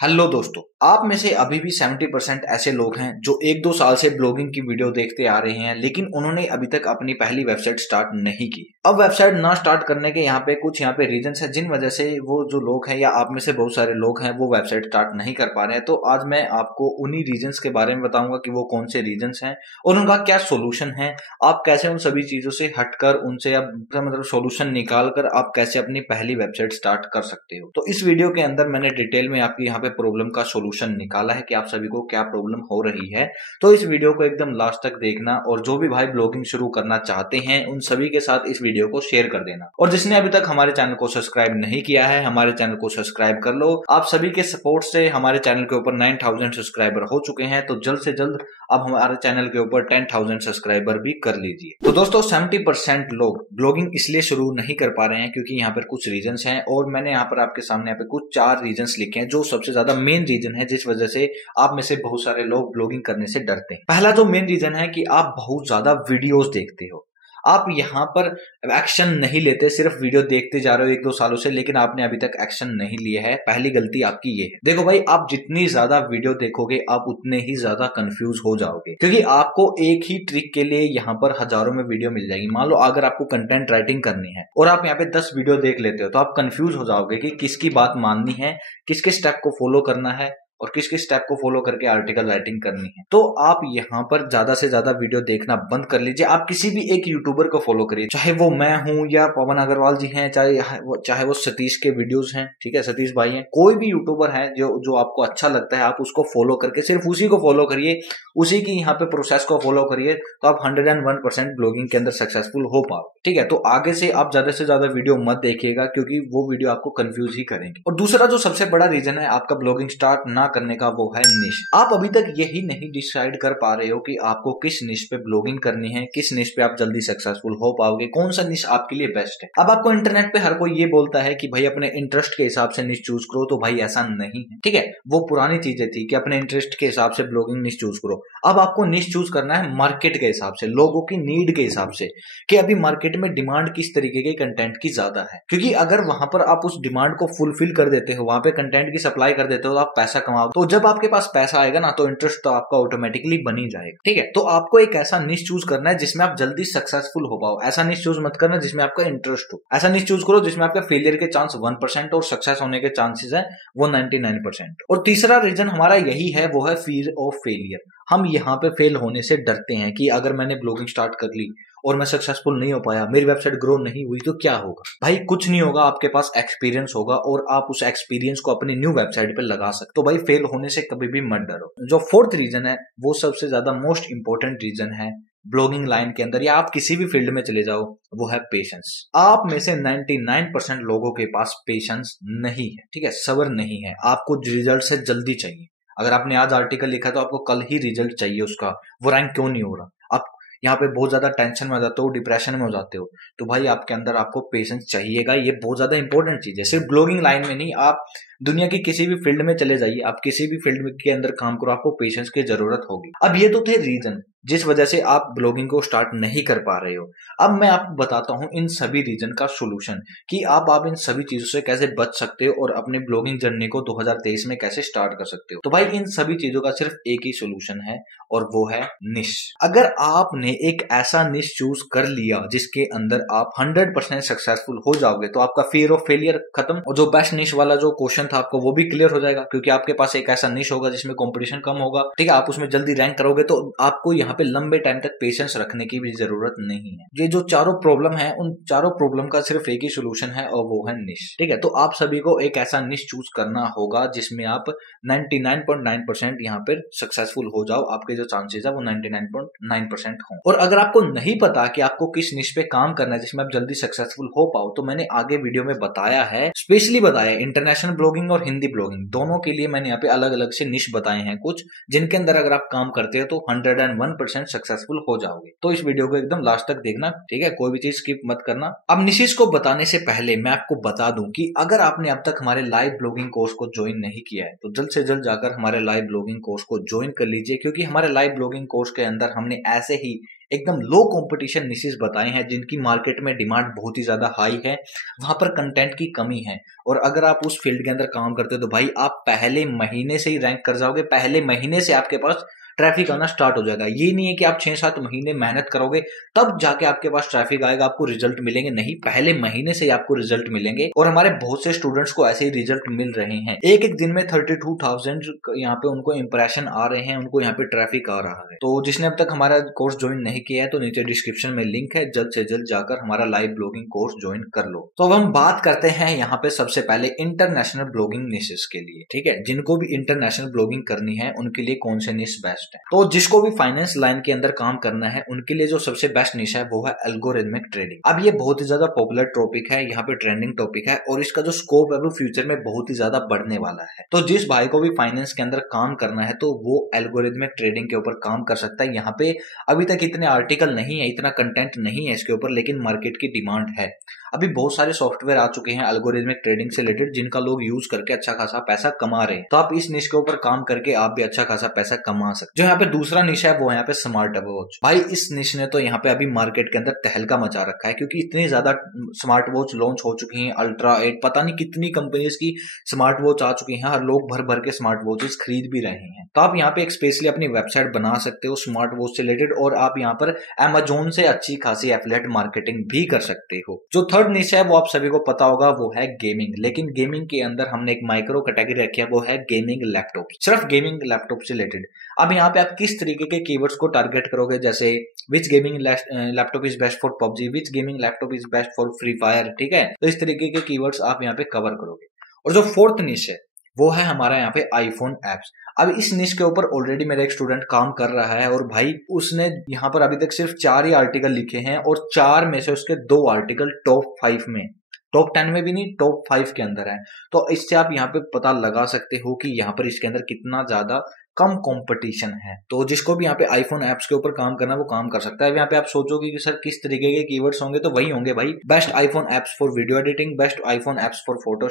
Hello दोस्तों, आप में से अभी भी 70% ऐसे लोग हैं जो 1-2 साल से ब्लॉगिंग की वीडियो देखते आ रहे हैं, लेकिन उन्होंने अभी तक अपनी पहली वेबसाइट स्टार्ट नहीं की। अब वेबसाइट ना स्टार्ट करने के यहाँ पे रीजंस है, जिन वजह से वो जो लोग हैं या आप में से बहुत सारे लोग हैं वो वेबसाइट स्टार्ट नहीं कर पा रहे हैं। तो आज मैं आपको उन्हीं रीजंस के बारे में बताऊंगा कि वो कौन से रीजंस हैं और उनका क्या सोल्यूशन है। आप कैसे उन सभी चीजों से हटकर उनसे मतलब सोल्यूशन निकाल कर आप कैसे अपनी पहली वेबसाइट स्टार्ट कर सकते हो। तो इस वीडियो के अंदर मैंने डिटेल में आपकी यहाँ पे प्रॉब्लम का सॉल्यूशन निकाला है कि आप सभी को क्या प्रॉब्लम हो रही है। तो इस वीडियो को एकदम लास्ट तक देखना और जो भी भाई ब्लॉगिंग शुरू करना चाहते हैं उन सभी के साथ इस वीडियो को शेयर कर देना। और जिसने अभी तक हमारे चैनल को सब्सक्राइब नहीं किया है, हमारे चैनल को सब्सक्राइब कर लो। आप सभी के सपोर्ट से हमारे चैनल के ऊपर 9000 सब्सक्राइबर हो चुके हैं, तो जल्द से जल्द अब हमारे चैनल के ऊपर 10,000 सब्सक्राइबर भी कर लीजिए। तो दोस्तों 70% लोग ब्लॉगिंग इसलिए शुरू नहीं कर पा रहे हैं क्योंकि यहाँ पर कुछ रीजंस हैं और मैंने यहाँ पर आपके सामने यहाँ पे कुछ 4 रीजंस लिखे हैं जो सबसे ज्यादा मेन रीजन है जिस वजह से आप में से बहुत सारे लोग ब्लॉगिंग करने से डरते हैं। पहला जो मेन रीजन है कि आप बहुत ज्यादा वीडियोस देखते हो। आप यहाँ पर एक्शन नहीं लेते, सिर्फ वीडियो देखते जा रहे हो 1-2 सालों से, लेकिन आपने अभी तक एक्शन नहीं लिया है। पहली गलती आपकी ये है। देखो भाई, आप जितनी ज्यादा वीडियो देखोगे आप उतने ही ज्यादा कंफ्यूज हो जाओगे, क्योंकि आपको एक ही ट्रिक के लिए यहाँ पर हजारों में वीडियो मिल जाएगी। मान लो अगर आपको कंटेंट राइटिंग करनी है और आप यहाँ पे 10 वीडियो देख लेते हो तो आप कंफ्यूज हो जाओगे कि किसकी बात माननी है, किसके स्टेप को फॉलो करना है और किस किस स्टेप को फॉलो करके आर्टिकल राइटिंग करनी है। तो आप यहाँ पर ज्यादा से ज्यादा वीडियो देखना बंद कर लीजिए। आप किसी भी एक यूट्यूबर को फॉलो करिए, चाहे वो मैं हूं या पवन अग्रवाल जी हैं, चाहे वो सतीश के वीडियोस हैं, ठीक है, सतीश भाई हैं, कोई भी यूट्यूबर है जो आपको अच्छा लगता है, आप उसको फॉलो करके सिर्फ उसी को फॉलो करिए, उसी की यहाँ पे प्रोसेस को फॉलो करिए, तो आप 101% ब्लॉगिंग के अंदर सक्सेसफुल हो पाओ। ठीक है, तो आगे से आप ज्यादा से ज्यादा वीडियो मत देखिएगा क्योंकि वो वीडियो आपको कंफ्यूज ही करेंगे। और दूसरा जो सबसे बड़ा रीजन है आपका ब्लॉगिंग स्टार्ट ना करने का, वो है निश। आप अभी तक यही नहीं डिसाइड कर पा रहे हो कि आपको किस निश पे ब्लॉगिंग करनी है, किस निश पे आप जल्दी सक्सेसफुल हो पाओगे, कौन सा निश आपके लिए बेस्ट है। अब आपको इंटरनेट पे हर कोई ये बोलता है कि भाई अपने इंटरेस्ट के हिसाब से निश चूज करो, तो भाई ऐसा नहीं है। ठीक है, वो पुरानी चीजें थी कि अपने इंटरेस्ट के हिसाब से ब्लॉगिंग निश चूज करो। अब आपको निश चूज करना है मार्केट के हिसाब से, लोगों की नीड के हिसाब से कि अभी मार्केट में डिमांड किस तरीके के कंटेंट की ज्यादा है। क्योंकि अगर वहां पर आप उस डिमांड को फुलफिल कर देते हो, वहां पे कंटेंट की सप्लाई कर देते हो, तो आप पैसा कमाओ। तो जब आपके पास पैसा आएगा ना, तो इंटरेस्ट तो आपका ऑटोमेटिकली बन ही जाएगा। ठीक है, तो आपको एक ऐसा निश चूज करना है जिसमें आप जल्दी सक्सेसफुल हो पाओ। ऐसा निश चूज मत करना जिसमें आपका इंटरेस्ट हो। ऐसा निश चूज करो जिसमें आपका फेलियर के चांस 1% और सक्सेस होने के चांसेस है वो 99%। और तीसरा रीजन हमारा यही है, वो है फियर ऑफ फेलियर। हम यहाँ पे फेल होने से डरते हैं कि अगर मैंने ब्लॉगिंग स्टार्ट कर ली और मैं सक्सेसफुल नहीं हो पाया, मेरी वेबसाइट ग्रो नहीं हुई, तो क्या होगा। भाई कुछ नहीं होगा, आपके पास एक्सपीरियंस होगा और आप उस एक्सपीरियंस को अपनी न्यू वेबसाइट पे लगा सकते। तो भाई फेल होने से कभी भी मत डरो। जो फोर्थ रीजन है वो सबसे ज्यादा मोस्ट इंपॉर्टेंट रीजन है ब्लॉगिंग लाइन के अंदर, या आप किसी भी फील्ड में चले जाओ, वो है पेशेंस। आप में से 99% लोगों के पास पेशेंस नहीं है। ठीक है, सब्र नहीं है। आपको रिजल्ट से जल्दी चाहिए। अगर आपने आज आर्टिकल लिखा तो आपको कल ही रिजल्ट चाहिए उसका, वो रैंक क्यों नहीं हो रहा। आप यहाँ पे बहुत ज्यादा टेंशन में हो जाते हो, डिप्रेशन में हो जाते हो, तो भाई आपके अंदर आपको पेशेंस चाहिएगा। ये बहुत ज्यादा इंपॉर्टेंट चीज है। सिर्फ ब्लॉगिंग लाइन में नहीं, आप दुनिया की किसी भी फील्ड में चले जाइए, आप किसी भी फील्ड के अंदर काम करो, आपको पेशेंस की जरूरत होगी। अब ये तो थे रीजन जिस वजह से आप ब्लॉगिंग को स्टार्ट नहीं कर पा रहे हो। अब मैं आपको बताता हूं इन सभी रीजन का सोल्यूशन कि आप इन सभी चीजों से कैसे बच सकते हो और अपनी ब्लॉगिंग जर्नी को 2023 में कैसे स्टार्ट कर सकते हो। तो भाई इन सभी चीजों का सिर्फ एक ही सोल्यूशन है और वो है निश। अगर आपने एक ऐसा निश चूज कर लिया जिसके अंदर आप 100% सक्सेसफुल हो जाओगे, तो आपका फियर ऑफ फेलियर खत्म और जो बेस्ट निश वाला जो क्वेश्चन था आपको वो भी क्लियर हो जाएगा, क्योंकि आपके पास एक ऐसा निश होगा जिसमें कंपटीशन कम होगा। ठीक है, आप उसमें जल्दी रैंक करोगे, तो आपको यहाँ पे लंबे टाइम तक पेशेंस रखने की भी जरूरत नहीं है। ये जो चारों प्रॉब्लम है, उन चारों प्रॉब्लम का सिर्फ एक ही सोल्यूशन है और वो है निश। ठीक है, तो आप सभी को एक ऐसा निश चूज करना होगा जिसमें आप 99.9% यहाँ पे सक्सेसफुल हो जाओ। आपके जो चांसेस है वो 99.9% हो। और अगर आपको नहीं पता कि आपको किस निश पे काम करना है जिसमें आप जल्दी सक्सेसफुल हो पाओ, तो मैंने आगे वीडियो में बताया है, स्पेशली बताया है, इंटरनेशनल ब्लॉगिंग और हिंदी ब्लॉगिंग दोनों के लिए मैंने यहाँ पे अलग अलग से निश बताए हैं कुछ, जिनके अंदर अगर आप काम करते हो तो 101% 101% सक्सेसफुल हो जाओगे। तो इस वीडियो को एकदम लास्ट तक देखना, ठीक है, कोई भी चीज स्किप मत करना। अब निशिस को बताने से पहले मैं आपको बता दूं कि अगर आपने अब तक हमारे लाइव ब्लॉगिंग कोर्स को ज्वाइन नहीं किया है तो जल्द से जल्द जाकर हमारे लाइव ब्लॉगिंग कोर्स को ज्वाइन कर लीजिए, क्योंकि हमारे लाइव ब्लॉगिंग कोर्स के अंदर हमने ऐसे ही एकदम लो कंपटीशन निशेस बताए हैं जिनकी मार्केट में डिमांड बहुत ही ज्यादा हाई है, वहां पर कंटेंट की कमी है। और अगर आप उस फील्ड के अंदर काम करते हो तो भाई आप पहले महीने से ही रैंक कर जाओगे, पहले महीने से आपके पास ट्रैफिक आना स्टार्ट हो जाएगा। ये नहीं है कि आप 6-7 महीने मेहनत करोगे तब जाके आपके पास ट्रैफिक आएगा, आपको रिजल्ट मिलेंगे, नहीं, पहले महीने से आपको रिजल्ट मिलेंगे। और हमारे बहुत से स्टूडेंट्स को ऐसे ही रिजल्ट मिल रहे हैं, एक एक दिन में 32,000 यहाँ पे उनको इंप्रेशन आ रहे हैं, उनको यहाँ पे ट्रैफिक आ रहा है। तो जिसने अब तक हमारा कोर्स ज्वाइन नहीं किया है तो नीचे डिस्क्रिप्शन में लिंक है, जल्द से जल्द जाकर हमारा लाइव ब्लॉगिंग कोर्स ज्वाइन कर लो। तो अब हम बात करते हैं यहाँ पे सबसे पहले इंटरनेशनल ब्लॉगिंग निशेस के लिए, ठीक है, जिनको भी इंटरनेशनल ब्लॉगिंग करनी है उनके लिए कौन से निश बेस्ट है। तो जिसको भी फाइनेंस लाइन के अंदर काम करना है उनके लिए जो सबसे बेस्ट निश है वो है एल्गोरिथमिक ट्रेडिंग। अब ये बहुत ही ज्यादा पॉपुलर टॉपिक है, यहाँ पे ट्रेंडिंग टॉपिक है और इसका जो स्कोप है वो फ्यूचर में बहुत ही ज्यादा बढ़ने वाला है। तो जिस भाई को भी फाइनेंस के अंदर काम करना है तो वो एल्गोरिथमिक ट्रेडिंग के ऊपर काम कर सकता है। यहाँ पे अभी तक इतने आर्टिकल नहीं है, इतना कंटेंट नहीं है इसके ऊपर, लेकिन मार्केट की डिमांड है। अभी बहुत सारे सॉफ्टवेयर आ चुके हैं एल्गोरिथमिक ट्रेडिंग से रिलेटेड जिनका लोग यूज करके अच्छा खासा पैसा कमा रहे हैं। तो आप इस निश के ऊपर काम करके आप भी अच्छा खासा पैसा कमा सकते। जो यहाँ पे दूसरा निश है वो यहाँ पे स्मार्ट वॉच। भाई इस निश ने तो यहाँ पे अभी मार्केट के अंदर तहलका मचा रखा है, क्योंकि इतनी ज्यादा स्मार्ट वॉच लॉन्च हो चुकी हैं, अल्ट्रा 8 पता नहीं कितनी कंपनीज की स्मार्ट वॉच आ चुकी हैं, हर लोग भर भर के स्मार्ट वॉचेस खरीद भी रहे हैं। तो आप यहाँ पे एक स्पेशली अपनी वेबसाइट बना सकते हो स्मार्ट वॉच से रिलेटेड, और आप यहाँ पर Amazon से अच्छी खासी एफिलिएट मार्केटिंग भी कर सकते हो। जो थर्ड निश है वो आप सभी को पता होगा, वो है गेमिंग। लेकिन गेमिंग के अंदर हमने एक माइक्रो कैटेगरी रखी है, वो है गेमिंग लैपटॉप, सिर्फ गेमिंग लैपटॉप से रिलेटेड। अब यहाँ पे आप किस तरीके के कीवर्ड्स को टारगेट करोगे, जैसे which gaming laptop is best for PUBG, which gaming laptop is best for free fire, ठीक है, तो इस तरीके के कीवर्ड्स आप यहाँ पे कवर करोगे। और जो फोर्थ निश है वो है हमारा यहाँ पे आईफोन एप्स। अब इस निश के ऊपर ऑलरेडी मेरा एक स्टूडेंट काम कर रहा है और भाई उसने यहाँ पर अभी तक सिर्फ 4 ही आर्टिकल लिखे हैं और 4 में से उसके 2 आर्टिकल टॉप 5 में, टॉप 10 में भी नहीं, टॉप 5 के अंदर है। तो इससे आप यहाँ पे पता लगा सकते हो कि यहाँ पर इसके अंदर कितना ज्यादा कम कंपटीशन है। तो जिसको भी यहाँ पे आईफोन एप्स के ऊपर काम करना है वो काम कर सकता है। यहाँ पे आप सोचोगे कि सर किस तरीके के कीवर्ड्स होंगे, तो वही होंगे भाई, best iPhone apps for video editing, best iPhone apps for photo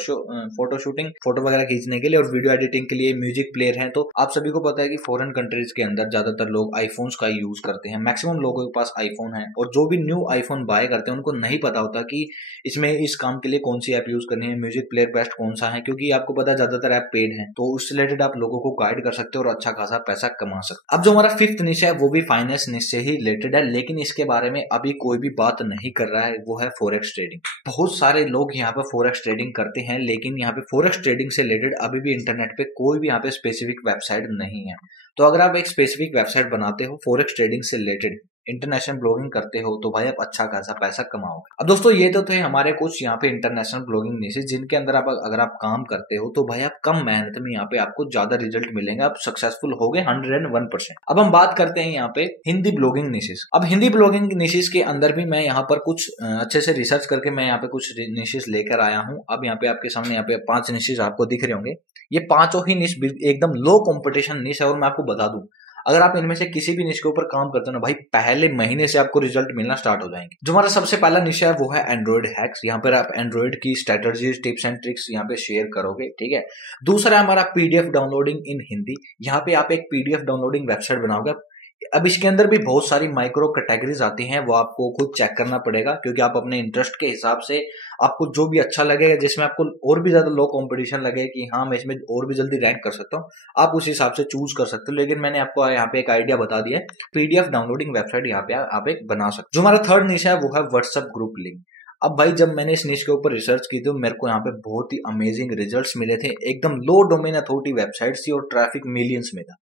shooting, photo वगैरह खींचने के लिए, और वीडियो एडिटिंग के लिए म्यूजिक प्लेयर है। तो आप सभी को पता है कि फॉरेन कंट्रीज के अंदर ज्यादातर लोग आईफोन्स का यूज करते हैं, मैक्सिमम लोगों के पास आईफोन है, और जो भी न्यू आईफोन बाय करते हैं उनको नहीं पता होता कि इसमें इस काम के लिए कौन सी ऐप यूज करनी है, म्यूजिक प्लेयर बेस्ट कौन सा है, क्योंकि आपको पता है ज्यादातर ऐप पेड है। तो उससे रिलेटेड आप लोगों को गाइड कर सकते हो और अच्छा खासा पैसा कमा सकते। अब जो हमारा फिफ्थ निश है वो भी फाइनेंस निश से ही रिलेटेड है, लेकिन इसके बारे में अभी कोई भी बात नहीं कर रहा है, वो है फॉरेक्स ट्रेडिंग। बहुत सारे लोग यहाँ पे फॉरेक्स ट्रेडिंग करते हैं, लेकिन यहाँ पे फॉरेक्स ट्रेडिंग से रिलेटेड अभी भी इंटरनेट पे कोई भी यहाँ पे स्पेसिफिक वेबसाइट नहीं है। तो अगर आप एक स्पेसिफिक वेबसाइट बनाते हो फॉरेक्स ट्रेडिंग से रिलेटेड, इंटरनेशनल ब्लॉगिंग करते हो, तो भाई आप अच्छा खासा पैसा कमाओगे। अब दोस्तों ये तो थे हमारे कुछ यहाँ पे इंटरनेशनल ब्लॉगिंग निशेस जिनके अंदर आप अगर आप काम करते हो तो भाई आप कम मेहनत में यहाँ पे आपको ज्यादा रिजल्ट मिलेंगे, आप सक्सेसफुल हो गए 101%। अब हम बात करते हैं यहाँ पे हिंदी ब्लॉगिंग निशेस। अब हिंदी ब्लॉगिंग निशेस के अंदर भी मैं यहाँ पर कुछ अच्छे से रिसर्च करके मैं यहाँ पे कुछ निशेस लेकर आया हूँ। अब यहाँ पे आपके सामने यहाँ पे 5 निशेस आपको दिख रहे होंगे, ये पांचों ही निश एकदम लो कॉम्पिटिशन निश है। और मैं आपको बता दूं, अगर आप इनमें से किसी भी निश के ऊपर काम करते हो ना भाई, पहले महीने से आपको रिजल्ट मिलना स्टार्ट हो जाएंगे। जो हमारा सबसे पहला निश है वो है एंड्रॉइड हैक्स। यहाँ पर आप एंड्रॉइड की स्ट्रेटजीज, टिप्स एंड ट्रिक्स यहाँ पे शेयर करोगे, ठीक है। दूसरा है हमारा पीडीएफ डाउनलोडिंग इन हिंदी। यहाँ पे आप एक पीडीएफ डाउनलोडिंग वेबसाइट बनाओगे। अब इसके अंदर भी बहुत सारी माइक्रो कैटेगरीज आती हैं, वो आपको खुद चेक करना पड़ेगा, क्योंकि आप अपने इंटरेस्ट के हिसाब से आपको जो भी अच्छा लगेगा, जिसमें आपको और भी ज्यादा लो कंपटीशन लगे कि हाँ मैं इसमें और भी जल्दी रैंक कर सकता हूँ, आप उस हिसाब से चूज कर सकते हो। लेकिन मैंने आपको यहाँ पे एक आइडिया बता दिया है, पीडीएफ डाउनलोडिंग वेबसाइट यहाँ पे आप एक बना सकते हो। जो हमारा थर्ड निश है वो है व्हाट्सएप ग्रुप लिंक। अब भाई जब मैंने इस निश के ऊपर रिसर्च की तो मेरे को यहाँ पे बहुत ही अमेजिंग रिजल्ट्स मिले थे। एकदम लो डोमेन अथॉरिटी वेबसाइट थी और ट्रैफिक मिलियंस में था।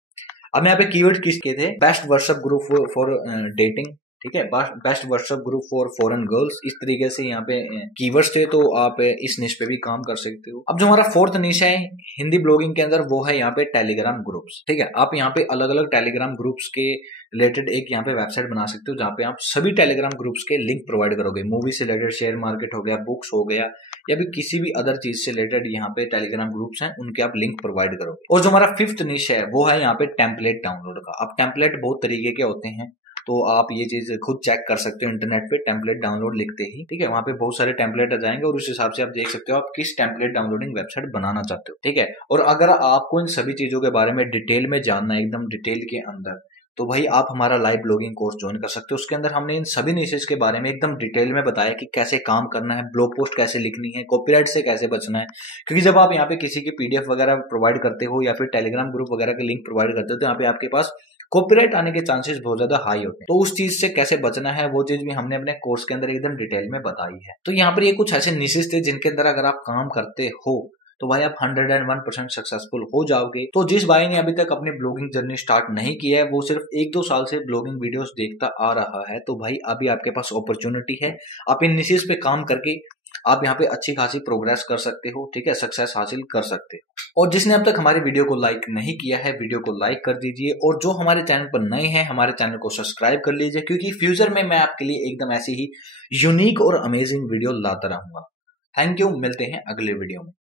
अब यहाँ पे कीवर्ड किसके थे, best WhatsApp group for dating, ठीक है, best WhatsApp group for foreign girls, इस तरीके से यहाँ पे कीवर्ड्स थे। तो आप इस निश पे भी काम कर सकते हो। अब जो हमारा फोर्थ निश है हिंदी ब्लॉगिंग के अंदर, वो है यहाँ पे टेलीग्राम ग्रुप्स, ठीक है। आप यहाँ पे अलग अलग टेलीग्राम ग्रुप्स के रिलेटेड एक यहाँ पे वेबसाइट बना सकते हो, जहाँ पे आप सभी टेलीग्राम ग्रुप्स के लिंक प्रोवाइड करोगे। मूवी से रिलेटेड, शेयर मार्केट हो गया, बुक्स हो गया, या भी किसी भी अदर चीज से रिलेटेड यहाँ पे टेलीग्राम ग्रुप्स हैं, उनके आप लिंक प्रोवाइड करोगे। और जो हमारा फिफ्थ निश है वो है यहाँ पे टेम्पलेट डाउनलोड का। अब टेम्पलेट बहुत तरीके के होते हैं, तो आप ये चीज खुद चेक कर सकते हो इंटरनेट पे, टेम्पलेट डाउनलोड लिखते ही, ठीक है, वहां पे बहुत सारे टेम्पलेट आ जाएंगे और उस हिसाब से आप देख सकते हो आप किस टेम्पलेट डाउनलोडिंग वेबसाइट बनाना चाहते हो, ठीक है। और अगर आपको इन सभी चीजों के बारे में डिटेल में जानना है, एकदम डिटेल के अंदर, तो भाई आप हमारा लाइव ब्लॉगिंग कोर्स ज्वाइन कर सकते हो। उसके अंदर हमने इन सभी निशेस के बारे में एकदम डिटेल में बताया कि कैसे काम करना है, ब्लॉग पोस्ट कैसे लिखनी है, कॉपीराइट से कैसे बचना है। क्योंकि जब आप यहाँ पे किसी की पीडीएफ वगैरह प्रोवाइड करते हो या फिर टेलीग्राम ग्रुप वगैरह के लिंक प्रोवाइड करते हो, तो यहाँ पे आपके पास कॉपीराइट आने के चांसेस बहुत ज्यादा हाई होते हैं। तो उस चीज से कैसे बचना है वो चीज भी हमने अपने कोर्स के अंदर एकदम डिटेल में बताई है। तो यहाँ पर ये कुछ ऐसे निशेस थे जिनके अंदर अगर आप काम करते हो तो भाई आप 101% सक्सेसफुल हो जाओगे। तो जिस भाई ने अभी तक अपनी ब्लॉगिंग जर्नी स्टार्ट नहीं की है, वो सिर्फ 1-2 साल से ब्लॉगिंग वीडियोस देखता आ रहा है, तो भाई अभी आपके पास अपॉर्चुनिटी है। आप इन निशेस पे काम करके आप यहाँ पे अच्छी खासी प्रोग्रेस कर सकते हो, ठीक है, सक्सेस हासिल कर सकते हो। और जिसने अब तक हमारी वीडियो को लाइक नहीं किया है, वीडियो को लाइक कर दीजिए। और जो हमारे चैनल पर नए हैं, हमारे चैनल को सब्सक्राइब कर लीजिए, क्योंकि फ्यूचर में मैं आपके लिए एकदम ऐसी ही यूनिक और अमेजिंग वीडियो लाता रहूंगा। थैंक यू, मिलते हैं अगले वीडियो में।